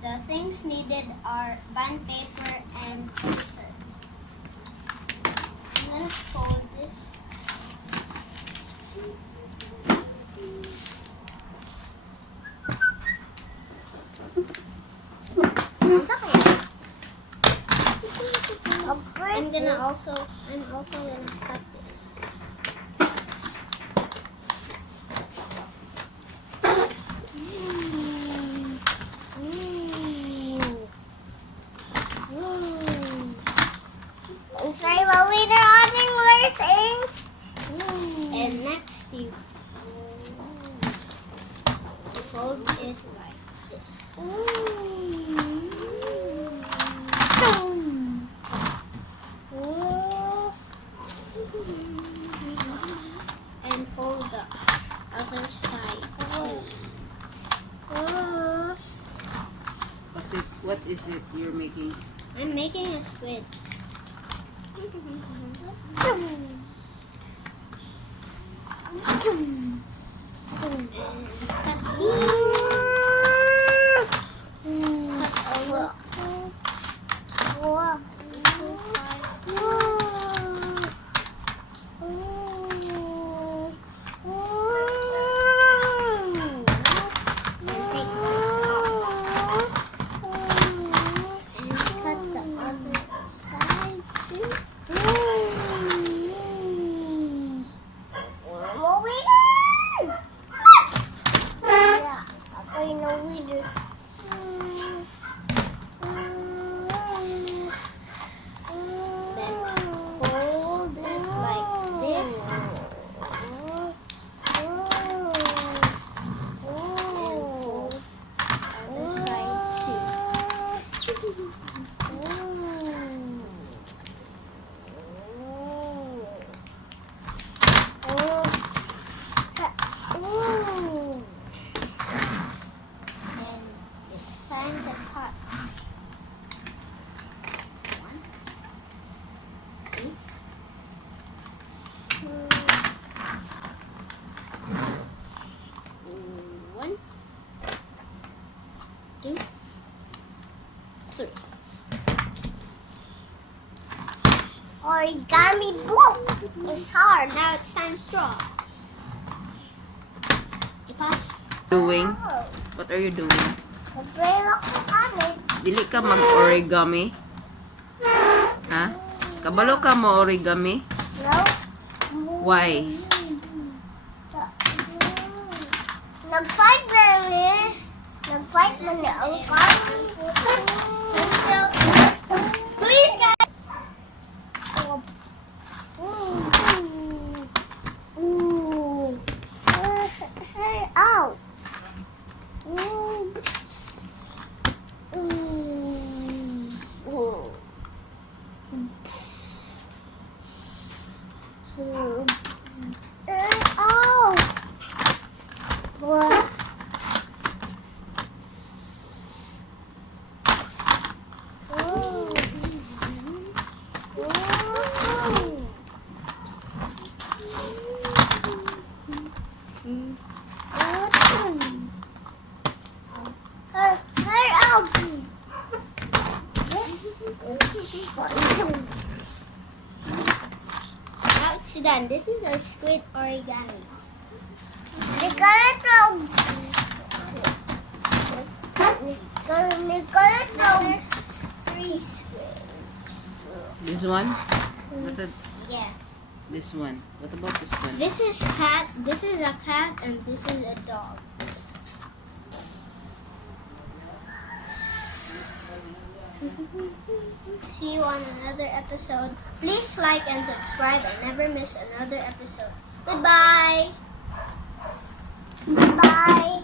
The things needed are bond paper and scissors. I'm gonna fold this. I'm also gonna cut this. Sorry, what we were saying? And next you fold it like this. And fold the other side too. What is it you're making? I'm making a squid. Origami book. It's hard. Now it's time to draw. Ipas. Doing? What are you doing? Origami. Dili ka mag-origami? Ha? Kabalo ka mo origami? No. Why? Nag-fight na Nag-fight mo na ang Clean guys. Ow. What? Now it's done. This is a squid origami. There's 3 squids. This one? What a, Yeah. this one. What about this one? This is cat. This is a cat, and this is a dog. See you on another episode. Please like and subscribe and never miss another episode. Goodbye. Bye.